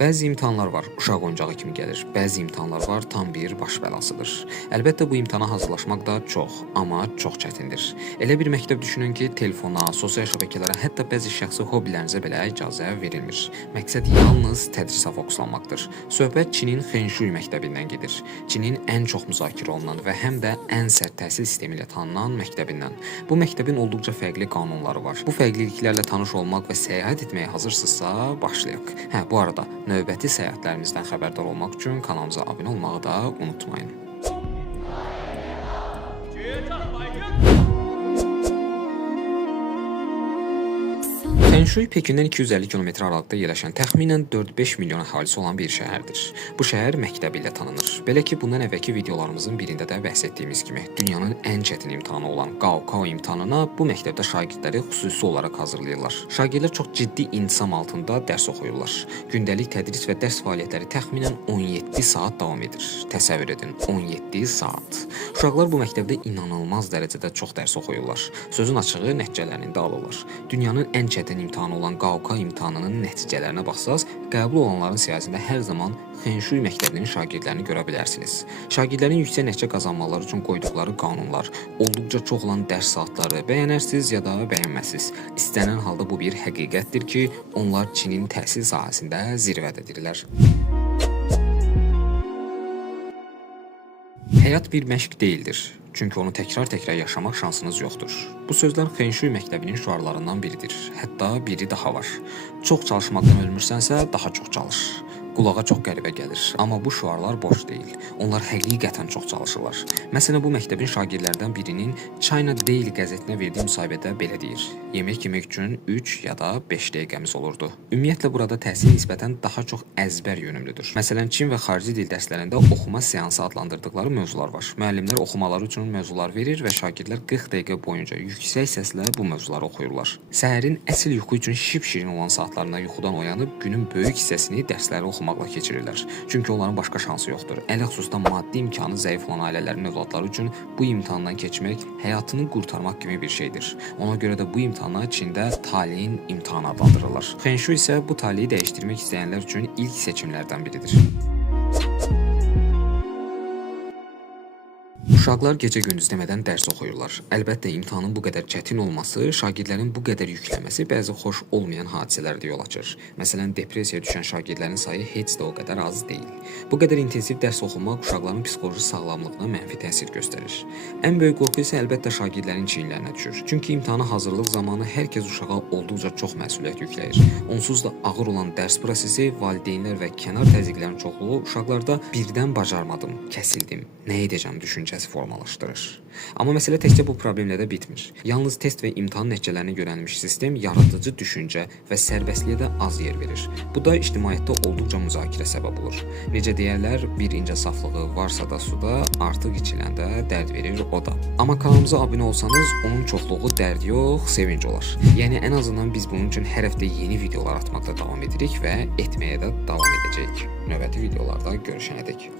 Bəzi imtahanlar var, uşaq oyuncağı kimi gəlir. Bəzi imtahanlar var, tam bir baş bəlasıdır. Əlbəttə bu imtahana hazırlaşmaq da amma çox çətindir. Elə bir məktəb düşünün ki, telefona, sosial şəbəkələrə, hətta bəzi şəxsi hobbilərinizə belə icazə verilmir. Məqsəd yalnız tədrisə fokuslanmaqdır. Söhbət Çinin Xenşuy məktəbindən gedir. Çinin ən çox müzakirə olunan və həm də ən sərt təhsil sistemi ilə tanınan məktəbindən. Bu məktəbin olduqca fərqli qanunları var. Bu fərqliliklərlə tanış olmaq və səyahət etməyə hazırsınızsa, başlayaq. Bu arada növbəti səyahətlərimizdən xəbərdar olmaq üçün kanalımıza abunə olmağı da unutmayın. Xenşuy Pekindən 250 km aralıqda yerləşən təxminən 4-5 milyon əhalisi olan bir şəhərdir. Bu şəhər məktəbi ilə tanınır. Belə ki, bundan əvvəlki videolarımızın birində də bəhs etdiyimiz kimi, dünyanın ən çətin imtahanı olan Gaokao imtahanına bu məktəbdə şagirdləri xüsusi olaraq hazırlayırlar. Şagirdlər çox ciddi intisam altında dərs oxuyurlar. Gündəlik tədris və dərs fəaliyyətləri təxminən 17 saat davam edir. Təsəvvür edin, 17 saat. Uşaqlar bu məktəbdə inanılmaz dərəcədə çox dərs oxuyurlar. Sözün açığı nəticələrini də alırlar. Dünyanın ən çətin imtahanı olan Gaokao imtahanının nəticələrinə baxsaz, qəbul olanların siyahısında hər zaman Xenşuy məktəbinin şagirdlərini görə bilərsiniz. Şagirdlərin yüksək nəticə qazanmaları üçün qoyduqları qanunlar, olduqca çox olan dərs saatları bəyənərsiniz ya da bəyənməzsiniz. İstənilən halda bu bir həqiqətdir ki, onlar Çinin təhsil sahəsində zirvədədirlər. Həyat bir məşq deyildir. Çünki onu təkrar-təkrar yaşamaq şansınız yoxdur. Bu sözlər Xenşuy məktəbinin şüarlarından biridir. Hətta biri daha var. Çox çalışmaqdan ölmürsənsə, daha çox çalış. Qulağa çox qəribə gəlir, amma bu şüarlar boş deyil. Onlar həqiqətən çox çalışırlar. Məsələn, bu məktəbin şagirdlərdən birinin China Daily qəzetinə verdiyi müsahibədə belə deyir: yemək yemək üçün 3 ya da 5 dəqiqəmiz olurdu. Ümumiyyətlə burada təhsil nisbətən daha çox əzbər yönümlüdür. Məsələn, Çin və xarici dil dərslərində oxuma seansı adlandırdıqları mövzular var. Müəllimlər oxumaları üçün mövzular verir və şagirdlər 40 dəqiqə boyunca yüksək səslə bu mövzuları oxuyurlar. Səhərin əsl yuxu üçün şipşirin olan saatlarında yuxudan oyanıb günün böyük hissəsini dərsləri oxumaqla keçirirlər. Çünki onların başqa şansı yoxdur. Ələxüsusda maddi imkanı zəif olan ailələrin övladları üçün bu imtahandan keçmək həyatını qurtarmaq kimi bir şeydir. Ona görə də bu imtahana Çində taleyin imtahanı adlandırırlar. Xenşuy isə bu taleyi dəyişdirmək istəyənlər üçün ilk seçimlərdən biridir. Uşaqlar gecə-gündüz demədən dərs oxuyurlar. Əlbəttə, imtahanın bu qədər çətin olması, şagirdlərin bu qədər yükləməsi bəzi xoş olmayan hadisələrdə yol açır. Məsələn, depressiyaya düşən şagirdlərin sayı heç də o qədər az deyil. Bu qədər intensiv dərs oxumaq uşaqların psixoloji sağlamlığına mənfi təsir göstərir. Ən böyük qorxu isə əlbəttə şagirdlərin çiyinlərinə düşür. Çünki imtahana hazırlıq zamanı hər kəs uşağa olduqca çox məsuliyyət yükləyir. Onsuz da ağır olan dərs prosesi, valideynlər və kənar təzyiqlərin çoxluğu uşaqlarda birdən bacarmadım, kəsildim, nə edəcəm düşüncəsi formalaşdırır. Amma məsələ təkcə bu problemlə də bitmir. Yalnız test və imtahan nəticələrini görənmiş sistem yaradıcı düşüncə və sərbəstliyə də az yer verir. Bu da ictimaiyyətdə olduqca müzakirə səbəb olur. Necə deyərlər, bir incə saflığı varsa da suda, artıq içiləndə dərd verir o da. Amma kanalımıza abunə olsanız, onun çoxluğu dərd yox, sevinc olar. Yəni ən azından biz bunun üçün hər həftə yeni videolar atmaqda davam edirik və etməyə də davam edəcəyik. Növbəti videolarda görüşənədək.